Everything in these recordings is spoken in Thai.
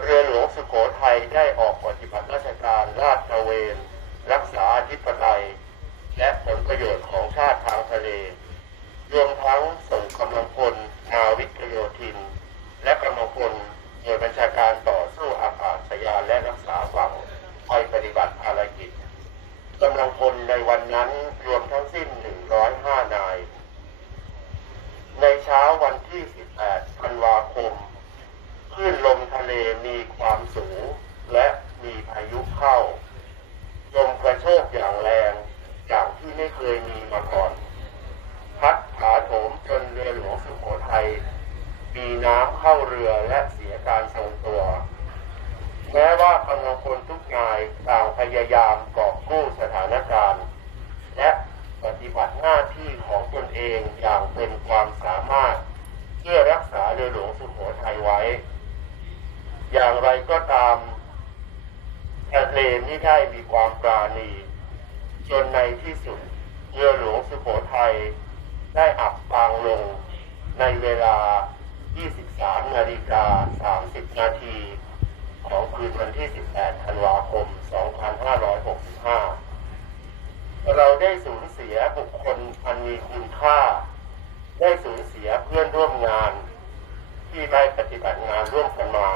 เรือหลวงสุโขทัยได้ออกปฏิบัติราชการลาดตระเวนรักษาอธิปไตยและผลประโยชน์ของชาติทางทะเลรวมทั้งส่งกำลังพลนาวิกโยธินและกำลังพลหน่วยบัญชาการต่อสู้อากาศยานและรักษาฝั่งไปปฏิบัติภารกิจกำลังพลในวันนั้นรวมทั้งสิ้น105 นายในเช้าวันที่ 18 ธันวาคมคลื่นลมทะเลมีความสูงและมีพายุเข้าลมกระโชกอย่างแรงอย่างที่ไม่เคยมีมาก่อนพัดถาโถมจนเรือหลวงสุโขทัยมีน้ำเข้าเรือและเสียการทรงตัวแม้ว่ากำลังพลทุกนายต่างพยายามกอบกู้สถานการณ์และปฏิบัติหน้าที่ของตนเองอย่างเต็มความสามารถเพื่อรักษาเรือหลวงสุโขทัยไว้อย่างไรก็ตามทะเลไม่ได้มีความปราณีจนในที่สุดเรือหลวงสุโขทัยได้อับปางลงในเวลา 23:30 นาทีของคืนวันที่ 18 ธันวาคม 2565 เราได้สูญเสียบุคคลอันมีคุณค่าได้สูญเสียเพื่อนร่วมงานที่ได้ปฏิบัติงานร่วมกันมา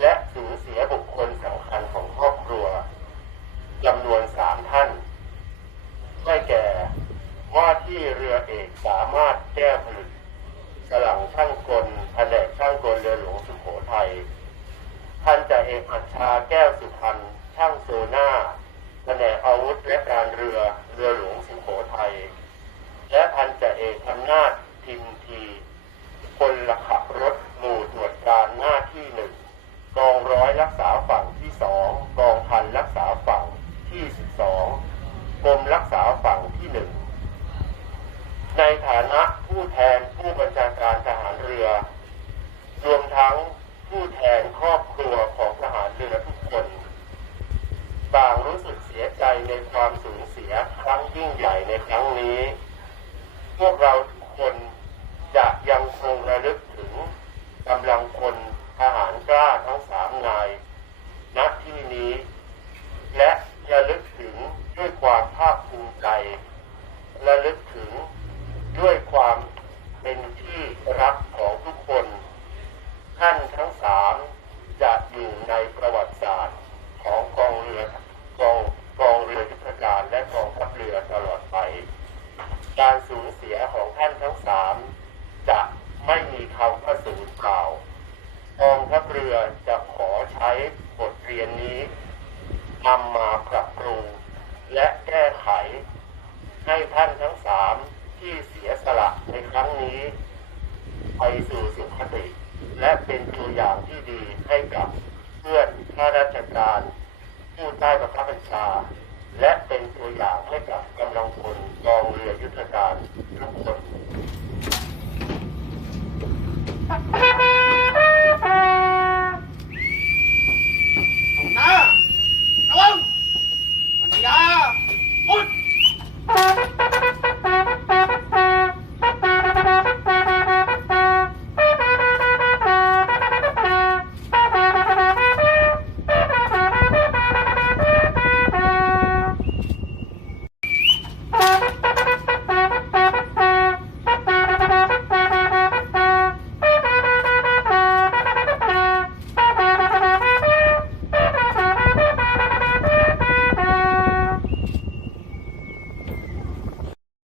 และสูญเสียบุคคลสำคัญของครอบครัวจำนวน3 ท่านได้แก่ว่าที่เรือเอกสามารถแก้วผลึกฉลังช่างกลแผนกช่างกลเรือหลวงสุโขทัยพันจ่าเอกอัชชาแก้วสุพรรณช่างโซน่าแผนกอาวุธและการเรือหลวงสุโขทัยและพันจ่าเอกอำนาจทิมทีพลขับรถหมู่ตรวจการหน้าที่1กองร้อยรักษาฝั่งที่2กองพันรักษาฝั่งที่12กรมรักษาฝั่งที่1ในฐานะผู้แทนผู้บัญชาการทหารเรือรวมทั้งผู้แทนครอบครัวของทหารเรือทุกคนต่างรู้สึกเสียใจในความสูญเสียครั้งยิ่งใหญ่ในครั้งนี้พวกเราทุกคนจะยังคงระลึกถึงกำลังพลทหารกล้าทั้ง3 นายณที่นี้และระลึกถึงด้วยความภาคภูมิใจระลึกถึงด้วยความเป็นที่รักของทุกคนท่านทั้ง3จะอยู่ในประวัติศาสตร์ของกองเรือยุทธการและกองทัพเรือตลอดไปการสูญเสียของท่านทั้ง3จะไม่มีคำว่าสูญเปล่ากองทัพเรือจะขอใช้บทเรียนนี้นำมาปรับปรุงและแก้ไขให้ท่านทั้ง3ที่เสียสละในครั้งนี้ไปสู่สุขติและเป็นตัวอย่างที่ดีให้กับเพื่อนข้าราชการผู้ใต้บังคับบัญชาและเป็นตัวอย่างให้กับกำลังพลกองเรือยุทธการทุกคน